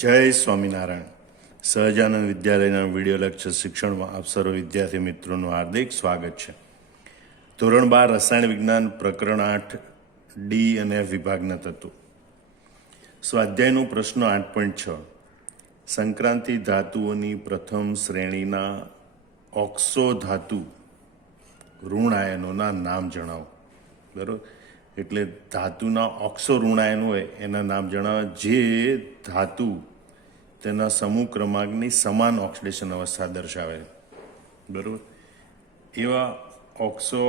જય સ્વામિનારાયણ. સહજાનંદ વિદ્યાલયના video lecture શિક્ષણમાં આપ સર્વ વિદ્યાર્થી મિત્રોનું હાર્દિક સ્વાગત છે. ધોરણ 12 રસાયણ વિજ્ઞાન પ્રકરણ 8 ડી અને એફ વિભાગના તત્વો. સ્વાધ્યાયનો પ્રશ્ન 8.6. સંક્રાંતિ ધાતુઓની પ્રથમ શ્રેણીના ઓક્સો ધાતુ ઋણાયનોના નામ જણાવો. બરાબર, એટલે ધાતુના ઓક્સો ઋણાયન હોય એના નામ જણાવો જે ધાતુ તેના સમૂહ ક્રમાંકની સમાન ઓક્સિડેશન અવસ્થા દર્શાવે છે. બરાબર, એવા ઓક્સો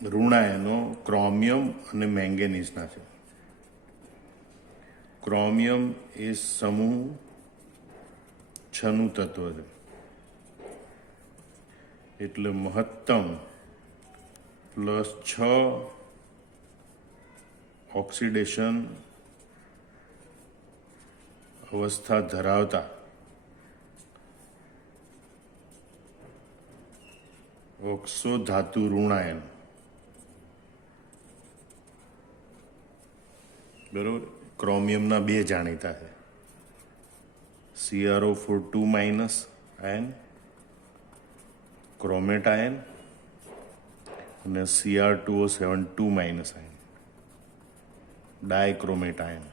ઋણાયનો ક્રોમિયમ અને મેંગેનીઝના છે. ક્રોમિયમ એ સમૂહ 6 નું તત્વ છે, એટલે મહત્તમ +6 ઓક્સિડેશન અવસ્થા ધરાવતા ઓક્સો ધાતુ ઋણાયન. બરોબર, ક્રોમિયમના 2 જાણીતા છે, CrO4 આયન, ક્રોમેટ આયન, અને Cr2O7 આયન, ડાયક્રોમેટ આયન.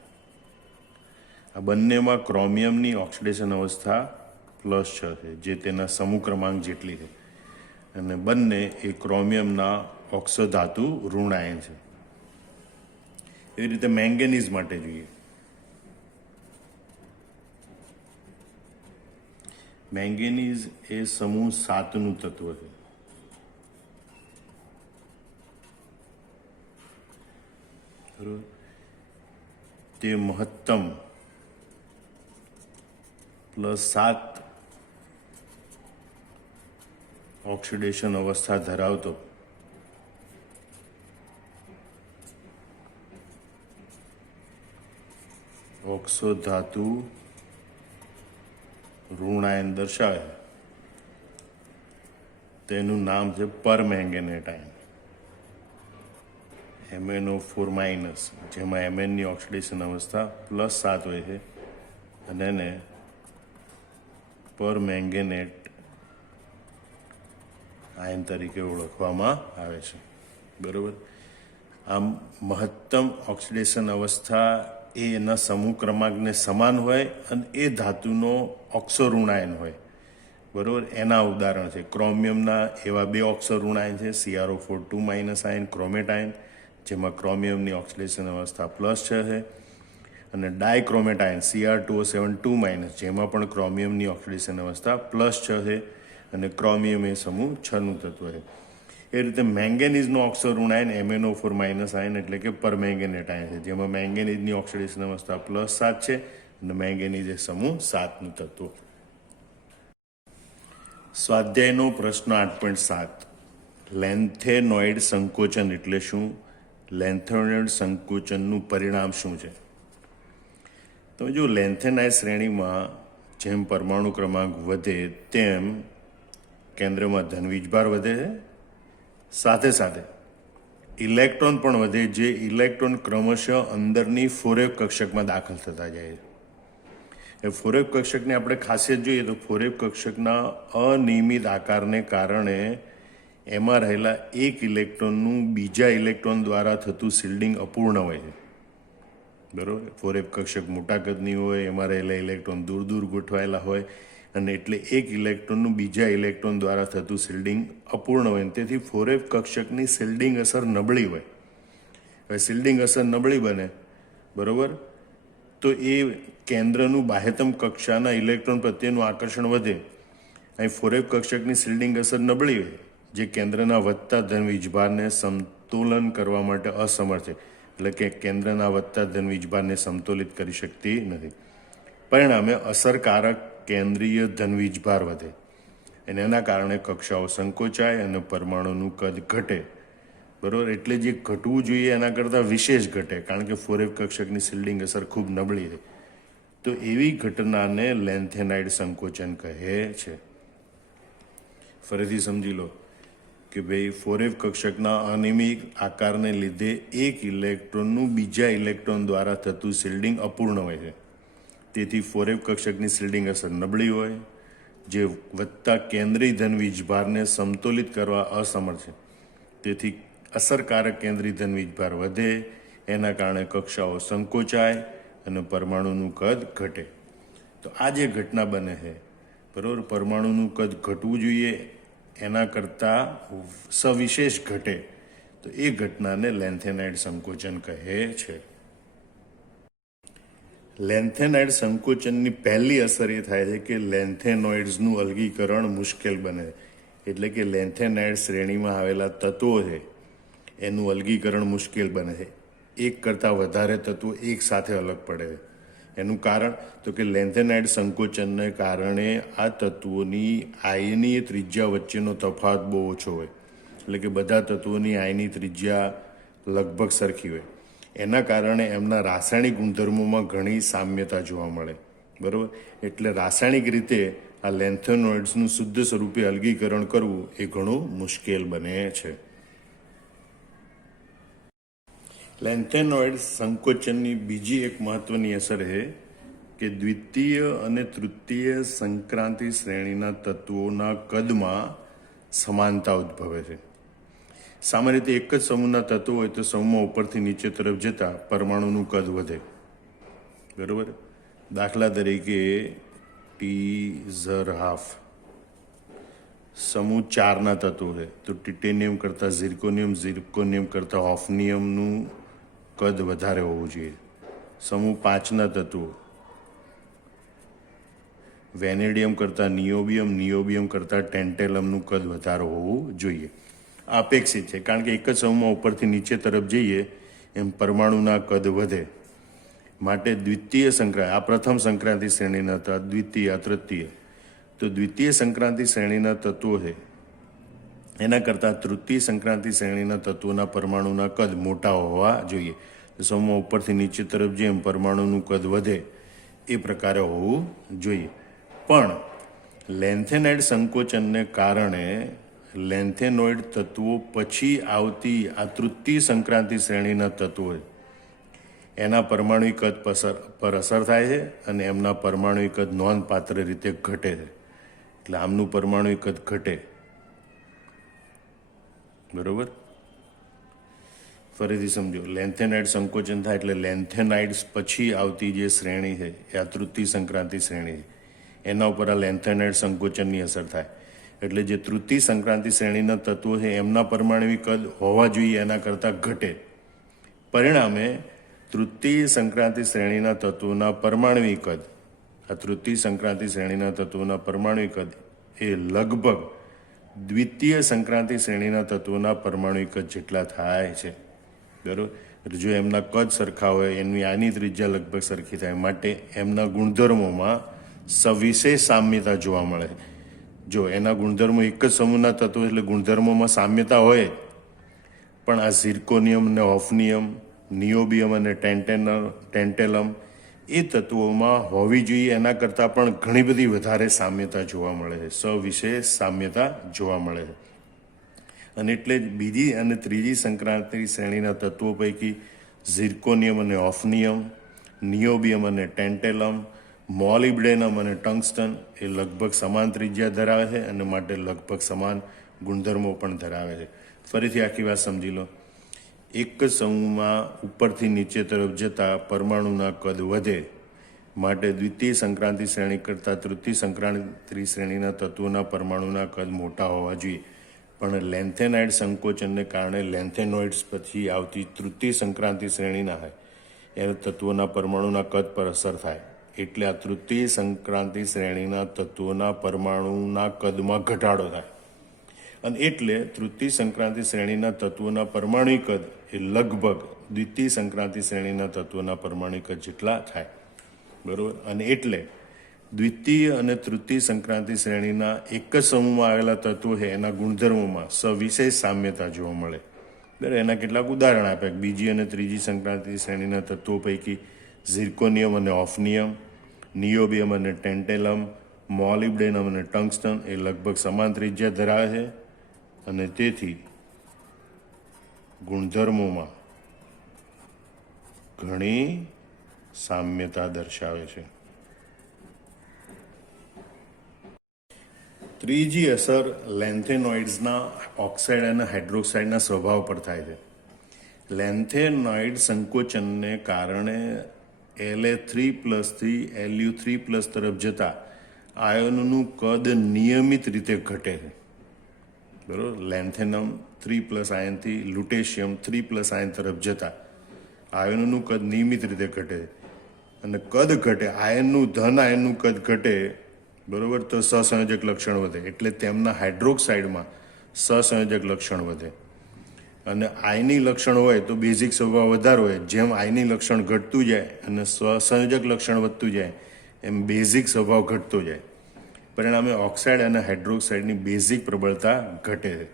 આ બંનેમાં ક્રોમિયમની ઓક્સિડેશન અવસ્થા +6 છે, જે તેના સમૂહ ક્રમાંક જેટલી છે, અને બંને એ ક્રોમિયમના ઓક્સો ધાતુ ઋણાયન છે. એવી રીતે મેંગેનીઝ માટે જોઈએ. મેંગેનીઝ એ સમૂહ 7 નું તત્વ છે. તે મહત્તમ +7 ઓક્સિડેશન અવસ્થા ધરાવતો ઓક્સો ધાતુ ઋણાયન દર્શાવે, તેનું નામ છે પરમેંગેનેટ આયન, MnO4-, જેમાં Mnની ઓક્સિડેશન અવસ્થા +7 હોય છે, અને એને પરમેંગેનેટ આયન તરીકે ઓળખવામાં આવે છે. બરાબર, આમ મહત્તમ ઓક્સિડેશન અવસ્થા એ એના સમૂહ ક્રમાંકને સમાન હોય અને એ ધાતુનો ઓક્સો ઋણાયન હોય. બરાબર, એના ઉદાહરણ છે ક્રોમિયમના એવા 2 ઓક્સો ઋણાયન છે, CrO4 આયન, ક્રોમેટ આયન, જેમાં ક્રોમિયમની ઓક્સિડેશન અવસ્થા +6 છે, અને ડાયક્રોમેટ આયન Cr2O7 જેમાં પણ ક્રોમિયમની ઓક્સિડેશન અવસ્થા +6 છે, અને ક્રોમિયમ એ સમૂહ 6 નું તત્વ છે. એ રીતે મેંગેનીઝનો ઓક્સો ઋણાયન MnO4- આયન એટલે કે પરમેંગેનેટ આયન છે, જેમાં મેંગેનીઝની ઓક્સિડેશન અવસ્થા +7 છે, અને મેંગેનીઝ એ સમૂહ 7 નું તત્વ. સ્વાધ્યાયનો પ્રશ્ન 8.7. લેન્થેનોઇડ સંકોચન એટલે શું? લેન્થેનોઇડ સંકોચનનું પરિણામ શું છે? તો જો લેન્થેનાઇડ શ્રેણીમાં જેમ પરમાણુ ક્રમાંક વધે તેમ કેન્દ્રમાં ધન વીજભાર વધે છે, સાથે સાથે ઇલેક્ટ્રોન પણ વધે, જે ઇલેક્ટ્રોન ક્રમશઃ અંદરની ફોરેવ કક્ષકમાં દાખલ થતા જાય છે. એ ફોરેવ કક્ષકની આપણે ખાસિયત જોઈએ તો ફોરેવ કક્ષકના અનિયમિત આકારને કારણે એમાં રહેલા એક ઇલેક્ટ્રોનનું બીજા ઇલેક્ટ્રોન દ્વારા થતું શિલ્ડિંગ અપૂર્ણ હોય છે. બરાબર, ફોરેવ કક્ષક મોટા કદની હોય, એમાં રહેલા ઇલેક્ટ્રોન દૂર દૂર ગોઠવાયેલા હોય, અને એટલે એક ઇલેક્ટ્રોનનું બીજા ઇલેક્ટ્રોન દ્વારા થતું શિલ્ડિંગ અપૂર્ણ હોય, તેથી ફોરેવ કક્ષકની શિલ્ડિંગ અસર નબળી હોય. હવે શિલ્ડિંગ અસર નબળી બને, બરાબર, તો એ કેન્દ્રનું બાહ્યતમ કક્ષાના ઇલેક્ટ્રોન પ્રત્યેનું આકર્ષણ વધે. અહીં ફોરેવ કક્ષકની શિલ્ડિંગ અસર નબળી હોય, જે કેન્દ્રના વધતા ધન વીજભારને સમતોલન કરવા માટે અસમર્થ છે, એટલે કે કેન્દ્રના વધતા ધન વીજભારને સમતોલિત કરી શકતી નથી. પરિણામે અસરકારક કેન્દ્રીય ધન વીજભાર વધે, અને એના કારણે કક્ષાઓ સંકોચાય અને પરમાણુનું કદ ઘટે. બરાબર, એટલે જે ઘટવું જોઈએ એના કરતાં વિશેષ ઘટે, કારણ કે ફોરેવ કક્ષકની શિલ્ડિંગ અસર ખૂબ નબળી છે. તો એવી ઘટનાને લેન્થેનાઇડ સંકોચન કહે છે. ફરીથી સમજી લો કે ભાઈ ફોરેવ કક્ષકના અનિયમિત આકારને લીધે એક ઇલેક્ટ્રોનનું બીજા ઇલેક્ટ્રોન દ્વારા થતું શિલ્ડિંગ અપૂર્ણ હોય છે, તેથી ફોરેવ કક્ષકની શિલ્ડિંગ અસર નબળી હોય, જે વધતા કેન્દ્રીય ધન વીજભારને સમતોલિત કરવા અસમર્થ છે. તેથી અસરકારક કેન્દ્રીય ધન વીજભાર વધે, એના કારણે કક્ષાઓ સંકોચાય અને પરમાણુનું કદ ઘટે. તો આ જે ઘટના બને છે, બરાબર, પરમાણુનું કદ ઘટવું જોઈએ એના કરતાં સવિશેષ ઘટે, તો એ ઘટનાને લેન્થેનાઇડ સંકોચન કહે છે. લેન્થેનાઇડ સંકોચનની પહેલી અસર એ થાય છે કે લેન્થેનોઇડ્સનું અલગીકરણ મુશ્કેલ બને. એટલે કે લેન્થેનાઇડ શ્રેણીમાં આવેલા તત્વો છે એનું અલગીકરણ મુશ્કેલ બને છે. એક કરતાં વધારે તત્વો એક સાથે અલગ પડે છે. એનું કારણ તો કે લેન્થેનાઇડ સંકોચનને કારણે આ તત્વોની આયનીય ત્રિજ્યા વચ્ચેનો તફાવત બહુ ઓછો હોય. એટલે કે બધા તત્વોની આયની ત્રિજ્યા લગભગ સરખી હોય. એના કારણે એમના રાસાયણિક ગુણધર્મોમાં ઘણી સામ્યતા જોવા મળે, બરાબર. એટલે રાસાયણિક રીતે આ લેન્થેનોઇડ્સનું શુદ્ધ સ્વરૂપે અલગીકરણ કરવું એ ઘણું મુશ્કેલ બને છે. લેન્થેનોઇડ સંકોચનની બીજી એક મહત્વની અસર છે કે દ્વિતીય અને તૃતીય સંક્રાંતિ શ્રેણીના તત્વોના કદમાં સમાનતા ઉદ્ભવે છે. સામાન્ય રીતે એક જ સમૂહના તત્વો હોય તો સમૂહમાં ઉપરથી નીચે તરફ જતા પરમાણુનું કદ વધે, બરાબર. દાખલા તરીકે T(12) સમૂહ 4ના તત્વો છે તો ટિટેનિયમ કરતાં ઝિર્કોનિયમ કરતાં હોફનિયમનું કદ વધારે હોવું જોઈએ. સમૂહ 5ના તત્વો વેનેડિયમ કરતાં નિયોબિયમ કરતાં ટેન્ટેલમનું કદ વધારે હોવું જોઈએ. આ અપેક્ષિત છે, કારણ કે એક જ સમૂહમાં ઉપરથી નીચે તરફ જઈએ એમ પરમાણુના કદ વધે. માટે દ્વિતીય સંક્રાંતિ, આ પ્રથમ સંક્રાંતિ શ્રેણીના હતા, દ્વિતીય, તૃતીય. તો દ્વિતીય સંક્રાંતિ શ્રેણીના તત્વો છે એના કરતાં તૃતીય સંક્રાંતિ શ્રેણીના તત્વોના પરમાણુના કદ મોટા હોવા જોઈએ. સમૂહમાં ઉપરથી નીચે તરફ જઈએ એમ પરમાણુનું કદ વધે એ પ્રકારે હોવું જોઈએ. પણ લેન્થેનાઇડ સંકોચનને કારણે લેન્થેનોઇડ તત્વો પછી આવતી આ તૃતીય સંક્રાંતિ શ્રેણીના તત્વો એના પરમાણુ કદ પર અસર થાય છે અને એમના પરમાણુ કદ નોંધપાત્ર રીતે ઘટે છે. એટલે આમનું પરમાણુ કદ ઘટે, બરોબર. ફરીથી સમજો, લેન્થેનાઇડ સંકોચન થાય એટલે લેન્થેનાઇડ્સ પછી આવતી જે શ્રેણી છે એ આ તૃતીય સંક્રાંતિ શ્રેણી છે, એના ઉપર આ લેન્થેનાઇડ સંકોચનની અસર થાય. એટલે જે તૃતીય સંક્રાંતિ શ્રેણીના તત્વો છે એમના પરમાણુ કદ હોવા જોઈએ એના કરતાં ઘટે. પરિણામે તૃતીય સંક્રાંતિ શ્રેણીના તત્વોના પરમાણુ કદ, આ તૃતીય સંક્રાંતિ શ્રેણીના તત્વોના પરમાણુ કદ એ લગભગ દ્વિતીય સંક્રાંતિ શ્રેણીના તત્વોના પરમાણુ કદ જેટલા થાય છે, બરાબર. જો એમના કદ સરખા હોય, એમની આની ત્રિજ્યા લગભગ સરખી થાય, માટે એમના ગુણધર્મોમાં સવિશેષ સામ્યતા જોવા મળે. જો એના ગુણધર્મો એક જ સમૂહના તત્વો એટલે ગુણધર્મોમાં સામ્યતા હોય, પણ આ ઝિર્કોનિયમ અને હોફનિયમ, નિયોબિયમ અને ટેન્ટેલમ એ તત્વોમાં હોવી જોઈએ એના કરતાં પણ ઘણી બધી વધારે સામ્યતા જોવા મળે છે, સવિશેષ સામ્યતા જોવા મળે છે. અને એટલે જ બીજી અને ત્રીજી સંક્રાંતિ શ્રેણીના તત્વો પૈકી ઝિર્કોનિયમ અને હોફનિયમ, નિયોબિયમ અને ટેન્ટેલમ, મોલિબ્ડેનમ અને ટંગસ્ટન એ લગભગ સમાન ત્રિજ્યા ધરાવે છે અને માટે લગભગ સમાન ગુણધર્મો પણ ધરાવે છે. ફરીથી આખી વાત સમજી લો. એક જ સમૂહમાં ઉપરથી નીચે તરફ જતા પરમાણુના કદ વધે, માટે દ્વિતીય સંક્રાંતિ શ્રેણી કરતાં તૃતીય સંક્રાંતિ શ્રેણીના તત્વોના પરમાણુના કદ મોટા હોવા જોઈએ. પણ લેન્થેનાઇડ સંકોચનને કારણે લેન્થેનોઇડ્સ પછી આવતી તૃતીય સંક્રાંતિ શ્રેણીના હોય એ તત્વોના પરમાણુના કદ પર અસર થાય. એટલે આ તૃતીય સંક્રાંતિ શ્રેણીના તત્વોના પરમાણુના કદમાં ઘટાડો થાય. અને એટલે તૃતીય સંક્રાંતિ શ્રેણીના તત્વોના પરમાણુ કદ એ લગભગ દ્વિતીય સંક્રાંતિ શ્રેણીના તત્વોના પરમાણુ કદ જેટલા થાય, બરાબર. અને એટલે દ્વિતીય અને તૃતીય સંક્રાંતિ શ્રેણીના એક જ સમૂહમાં આવેલા તત્વો છે એના ગુણધર્મોમાં સવિશેષ સામ્યતા જોવા મળે, બરાબર. એના કેટલાક ઉદાહરણ આપ્યા. બીજી અને ત્રીજી સંક્રાંતિ શ્રેણીના તત્વો પૈકી ઝિર્કોનિયમ અને હોફનિયમ, નિયોબિયમ અને ટેન્ટેલમ, મોલિબ્ડેનમ અને ટંગસ્ટન એ લગભગ સમાન ત્રિજ્યા ધરાવે છે અને તેથી ગુણધર્મોમાં ઘણી સામ્યતા દર્શાવે છે. ત્રીજી અસર લેન્થેનોઇડ્સના ઓક્સાઇડ અને હાઇડ્રોક્સાઇડના સ્વભાવ પર થાય છે. લેન્થેનોઇડ સંકોચનને કારણે La3+થી Lu3+ તરફ જતા આયનોનું કદ નિયમિત રીતે ઘટે છે. બરાબર, લેન્થેનમ 3+ આયનથી લ્યુટેશિયમ 3+ આયન તરફ જતા આયનોનું કદ નિયમિત રીતે ઘટે અને કદ ઘટે, આયનનું ધન આયનનું કદ ઘટે, બરાબર, તો સહસંયોજક લક્ષણ વધે, એટલે તેમના હાઇડ્રોક્સાઇડમાં સહસંયોજક લક્ષણ વધે. અને આયની લક્ષણ હોય તો બેઝિક સ્વભાવ વધારે હોય. જેમ આયની લક્ષણ ઘટતું જાય અને સહસંયોજક લક્ષણ વધતું જાય એમ બેઝિક સ્વભાવ ઘટતો જાય. પરિણામે ઓક્સાઇડ અને હાઇડ્રોક્સાઇડની બેઝિક પ્રબળતા ઘટે છે.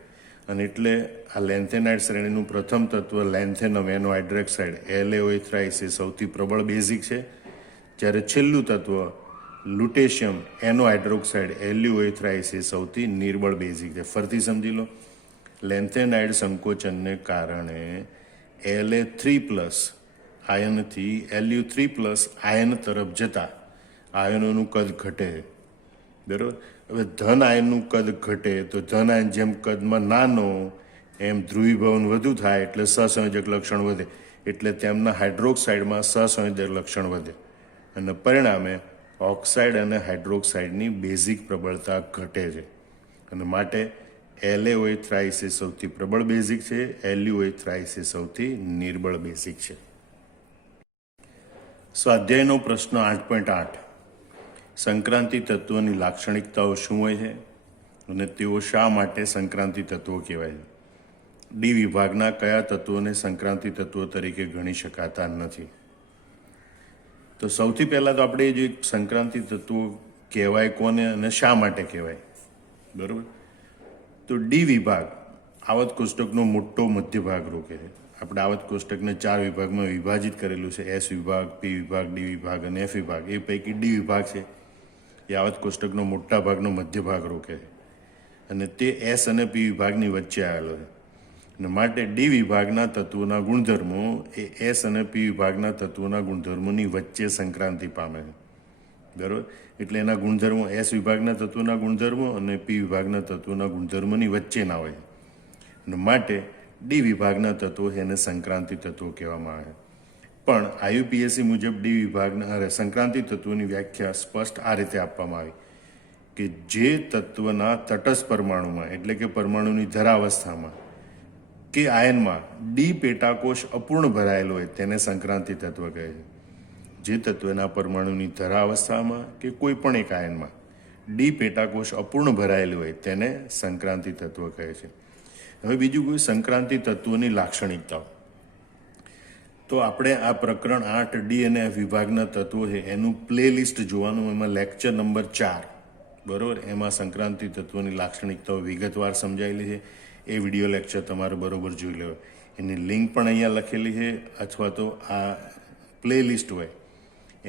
અને એટલે આ લેન્થેનાઇડ શ્રેણીનું પ્રથમ તત્વ લેન્થેનમ એનો હાઇડ્રોક્સાઇડ LaOH એ સૌથી પ્રબળ બેઝિક છે, જ્યારે છેલ્લું તત્વ લ્યુટેશિયમ એનો હાઇડ્રોક્સાઇડ LuOH એ સૌથી નિર્બળ બેઝિક છે. ફરીથી સમજી લો, લેન્થેનાઇડ સંકોચનને કારણે La3+ આયનથી Lu3+ આયન તરફ જતા આયનોનું કદ ઘટે. બરાબર, હવે ધન આયનનું કદ ઘટે તો ધન આયન જેમ કદમાં નાનો એમ ધ્રુવીભવન વધુ થાય, એટલે સહસંયોજક લક્ષણ વધે, એટલે તેમના હાઇડ્રોક્સાઇડમાં સહસંયોજક લક્ષણ વધે અને પરિણામે ઓક્સાઇડ અને હાઇડ્રોક્સાઇડની બેઝિક પ્રબળતા ઘટે છે. અને માટે LaOH એ સૌથી પ્રબળ બેઝિક છે, LuOH એ સૌથી નિર્બળ બેઝિક છે. સ્વાધ્યાયનો પ્રશ્ન 8.8, સંક્રાંતિ તત્વોની લાક્ષણિકતાઓ શું હોય છે અને તેઓ શા માટે સંક્રાંતિ તત્વો કહેવાય છે? ડી વિભાગના કયા તત્વોને સંક્રાંતિ તત્વો તરીકે ગણી શકાતા નથી? તો સૌથી પહેલાં તો આપણે જે સંક્રાંતિ તત્વો કહેવાય કોને અને શા માટે કહેવાય, બરાબર. તો ડી વિભાગ આવત કોષ્ટકનો મોટો મધ્ય ભાગ રોકે છે. આપણે આવત કોષ્ટકને 4 વિભાગમાં વિભાજિત કરેલું છે: એસ વિભાગ, પી વિભાગ, ડી વિભાગ અને એફ વિભાગ. એ પૈકી ડી વિભાગ છે એ આવત કોષ્ટકનો મોટા ભાગનો મધ્ય ભાગ રોકે છે અને તે એસ અને પી વિભાગની વચ્ચે આવેલો છે. અને માટે ડી વિભાગના તત્વોના ગુણધર્મો એ એસ અને પી વિભાગના તત્વોના ગુણધર્મોની વચ્ચે સંક્રાંતિ પામે છે, બરાબર. એટલે એના ગુણધર્મો એસ વિભાગના તત્વોના ગુણધર્મો અને પી વિભાગના તત્વોના ગુણધર્મોની વચ્ચેના હોય છે. અને માટે ડી વિભાગના તત્વો એને સંક્રાંતિ તત્વો કહેવામાં આવે. પણ IUPAC મુજબ ડી વિભાગના સંક્રાંતિ તત્વોની વ્યાખ્યા સ્પષ્ટ આ રીતે આપવામાં આવી કે જે તત્વના તટસ્થ પરમાણુમાં, એટલે કે પરમાણુની ધરાવસ્થામાં કે આયનમાં ડી પેટાકોષ અપૂર્ણ ભરાયેલો હોય તેને સંક્રાંતિ તત્વ કહે છે. જે તત્વના પરમાણુની ધરાવસ્થામાં કે કોઈ પણ એક આયનમાં ડી પેટાકોષ અપૂર્ણ ભરાયેલું હોય તેને સંક્રાંતિ તત્વ કહે છે. હવે બીજું કોઈ સંક્રાંતિ તત્વોની લાક્ષણિકતાઓ, તો આપણે આ પ્રકરણ 8 ડી અને એફ વિભાગના તત્વો છે એનું પ્લે લિસ્ટ જોવાનું, એમાં લેક્ચર નંબર 4, બરાબર, એમાં સંક્રાંતિ તત્વોની લાક્ષણિકતાઓ વિગતવાર સમજાયેલી છે. એ વિડીયો લેક્ચર તમારે બરાબર જોઈ લેવો. એની લિંક પણ અહીંયા લખેલી છે, અથવા તો આ પ્લે લિસ્ટ હોય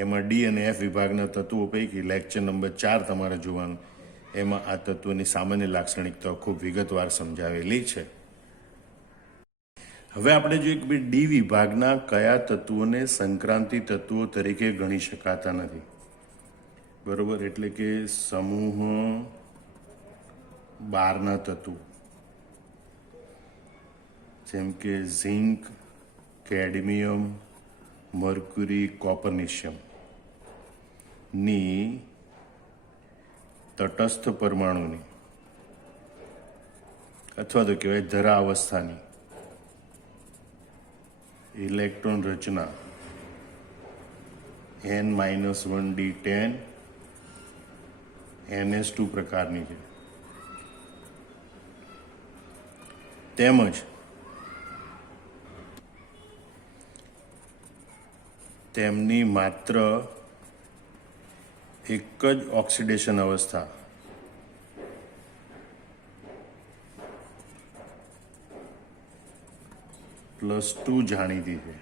એમાં ડી અને એફ વિભાગના તત્વો પૈકી લેક્ચર નંબર 4 તમારે જોવાનું. એમાં આ તત્વોની સામાન્ય લાક્ષણિકતાઓ ખૂબ વિગતવાર સમજાવેલી છે. હવે આપણે જોઈએ કે ભાઈ ડી વિભાગના કયા તત્વોને સંક્રાંતિ તત્વો તરીકે ગણી શકાતા નથી, બરોબર. એટલે કે સમૂહ 12ના તત્વો જેમ કે ઝિંક, કેડમિયમ, મર્ક્યુરી, કોપરનિશિયમ ની તટસ્થ પરમાણુની અથવા તો કહેવાય ધરા અવસ્થાની ઇલેક્ટ્રોન રચના N-1D10 NS2 પ્રકારની છે. તેમજ તેમની માત્ર એક જ ઓક્સિડેશન અવસ્થા +2 જાણીતી છે.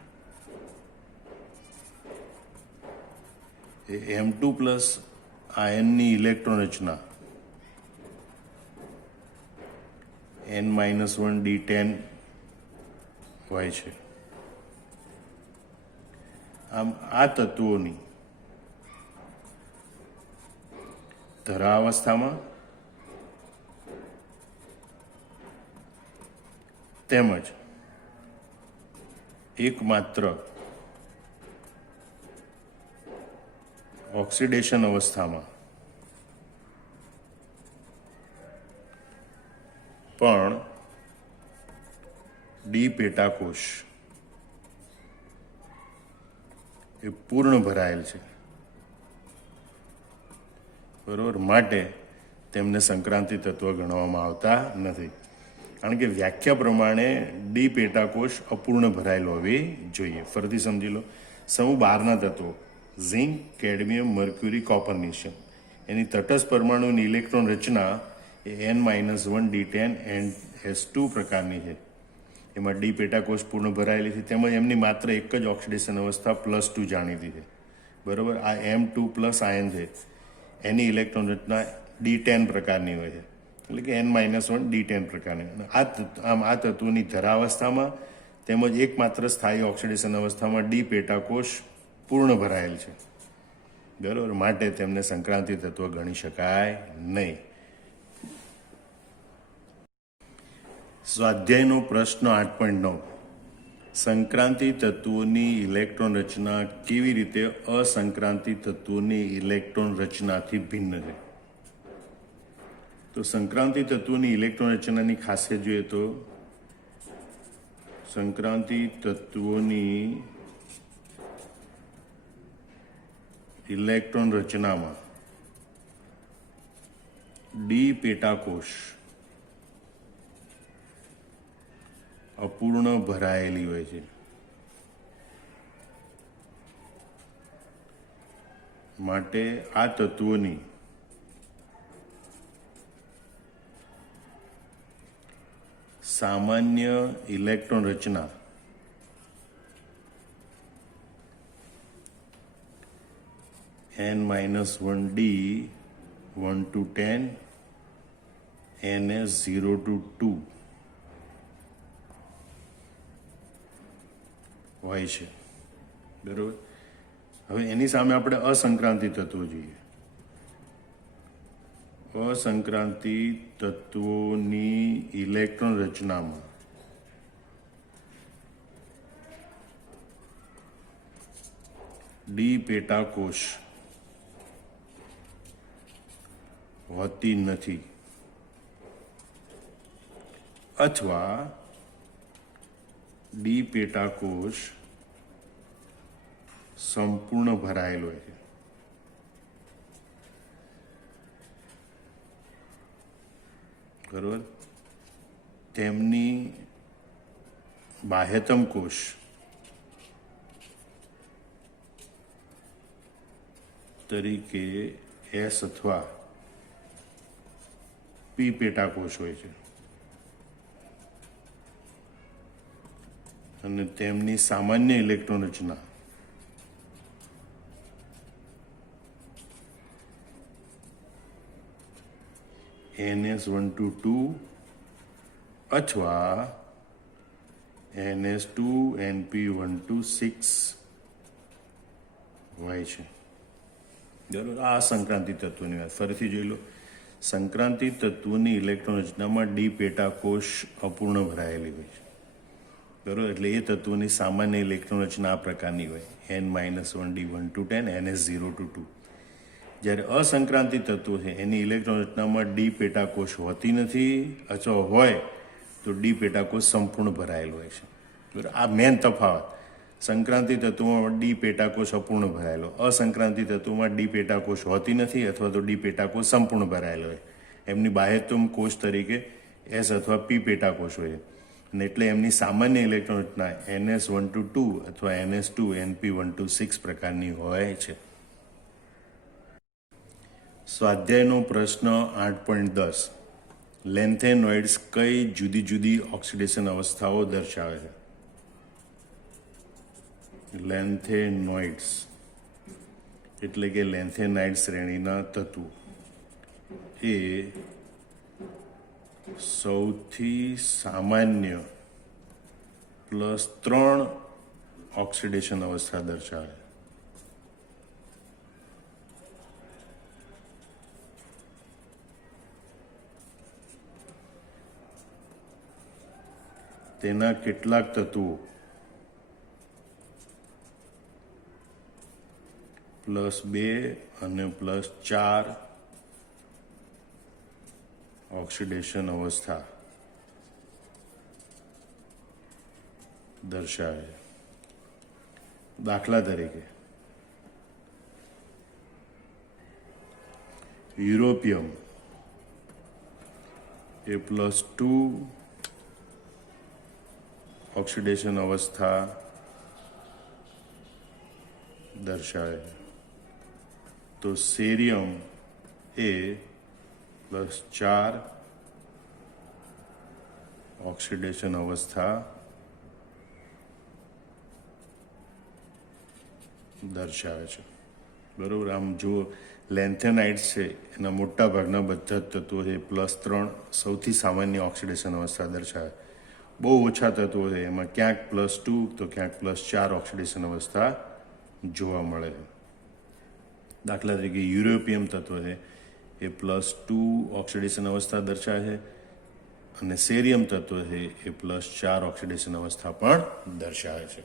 એ M2+ આયનની ઇલેક્ટ્રોન રચના N-1D10 હોય છે. આમ આ તત્વોની ધરા અવસ્થામાં તેમજ એકમાત્ર ઓક્સિડેશન અવસ્થામાં પણ ડી પેટાકોષ એ પૂર્ણ ભરાયેલ છે, બરોબર. માટે તેમને સંક્રાંતિ તત્વ ગણવામાં આવતા નથી, કારણ કે વ્યાખ્યા પ્રમાણે ડી પેટાકોષ અપૂર્ણ ભરાયેલ હોવી જોઈએ. ફરીથી સમજી લો. સમૂહ 12ના તત્વો ઝિંક, કેડમિયમ, મર્ક્યુરી, કોપરનિશિયમ, એની તટસ્થ પરમાણુની ઇલેક્ટ્રોન રચના એ N-1 D10 NS2 પ્રકારની છે. એમાં ડી પેટાકોષ પૂર્ણ ભરાયેલી છે, તેમજ એમની માત્ર એક જ ઓક્સિડેશન અવસ્થા +2 જાણીતી છે, બરોબર. આ M2+ આયન છે, એની ઇલેક્ટ્રોન રચના D10 પ્રકારની હોય છે, એટલે કે N-1 D10 પ્રકારની. આ તત્વોની ધરાવસ્થામાં તેમજ એકમાત્ર સ્થાયી ઓક્સિડેશન અવસ્થામાં ડી પેટાકોષ પૂર્ણ ભરાયેલ છે, બરોબર. માટે તેમને સંક્રાંતિ તત્વ ગણી શકાય નહીં. સ્વાધ્યાયનો પ્રશ્ન 8.9. સંક્રાંતિ તત્વોની ઇલેક્ટ્રોન રચના કેવી રીતે અસંક્રાંતિ તત્વોની ઇલેક્ટ્રોન રચનાથી ભિન્ન છે? તો સંક્રાંતિ તત્વોની ઇલેક્ટ્રોન રચનાની ખાસિયત જોઈએ તો સંક્રાંતિ તત્વોની ઇલેક્ટ્રોન રચનામાં ડી પેટાકોષ અપૂર્ણ ભરાયેલી હોય છે. માટે આ તત્વોની સામાન્ય electron Rachna N-1D 1 to 10 NS 0 to 2 હોય છે, બરોબર. હવે એની સામે આપણે અસંક્રાંતિ તત્વો જોઈએ. અસંક્રાંતિ તત્વોની ઇલેક્ટ્રોન રચનામાં ડી પેટાકોષ હોતી નથી, અથવા ડી પેટાકોષ સંપૂર્ણ ભરાયેલો હોય છે. બરોબર. તેમની બાહ્યતમ કોષ તરીકે એસ અથવા પી પેટાકોષ હોય છે, અને તેમની સામાન્ય ઇલેક્ટ્રોન રચના NS1 to 2 અથવા NS2 NP1 to 6 હોય છે, બરાબર. આ સંક્રાંતિ તત્વોની વાત ફરીથી જોઈ લો. સંક્રાંતિ તત્વોની ઇલેક્ટ્રોન રચનામાં ડી પેટાકોષ અપૂર્ણ ભરાયેલી હોય છે, બરાબર. એટલે એ તત્વોની સામાન્ય ઇલેક્ટ્રોન રચના આ પ્રકારની હોય N-1 D 1 to 10 NS 0 to 2. જ્યારે અસંક્રાંતિ તત્વો છે એની ઇલેક્ટ્રોન રચનામાં ડી પેટાકોષ હોતી નથી, અથવા હોય તો ડી પેટાકોષ સંપૂર્ણ ભરાયેલ હોય છે, બરાબર. આ મેન તફાવત. સંક્રાંતિ તત્વોમાં ડી પેટાકોષ અપૂર્ણ ભરાયેલો, અસંક્રાંતિ તત્વોમાં ડી પેટાકોષ હોતી નથી અથવા તો ડી પેટાકોષ સંપૂર્ણ ભરાયેલો હોય. એમની બાહ્યતમ કોષ તરીકે એસ અથવા પી પેટાકોષ હોય, અને એટલે એમની સામાન્ય ઇલેક્ટ્રોન રચના NS1 to 2 અથવા NS2 NP1 to 6 પ્રકારની હોય છે. સ્વાધ્યાયનો પ્રશ્ન 8.10. લેન્થેનોઇડ્સ કઈ જુદી જુદી ઓક્સિડેશન અવસ્થાઓ દર્શાવે છે? લેન્થેનોઇડ્સ એટલે કે લેન્થેનાઇડ શ્રેણીના તત્વો એ સૌથી સામાન્ય +3 ઓક્સિડેશન અવસ્થા દર્શાવે. તેના કેટલાક તત્વો +2 અને +4 ઓક્સિડેશન અવસ્થા દર્શાવે. દાખલા તરીકે યુરોપિયમ એ +2 ઓક્સિડેશન અવસ્થા દર્શાવે, તો સેરિયમ એ +4 ઓક્સિડેશન અવસ્થા દર્શાવે છે. બરાબર. આમ જો લેન્થેનાઇટ્સ છે એના મોટા ભાગના બધા જ તત્વો છે +3 સૌથી સામાન્ય ઓક્સિડેશન અવસ્થા દર્શાવે. બહુ ઓછા તત્વો છે એમાં ક્યાંક +2 તો ક્યાંક +4 ઓક્સિડેશન અવસ્થા જોવા મળે છે. દાખલા તરીકે યુરોપિયમ તત્વ છે એ +2 ઓક્સિડેશન અવસ્થા દર્શાવે છે અને સેરિયમ તત્વ છે એ +4 ઓક્સિડેશન અવસ્થા પણ દર્શાવે છે.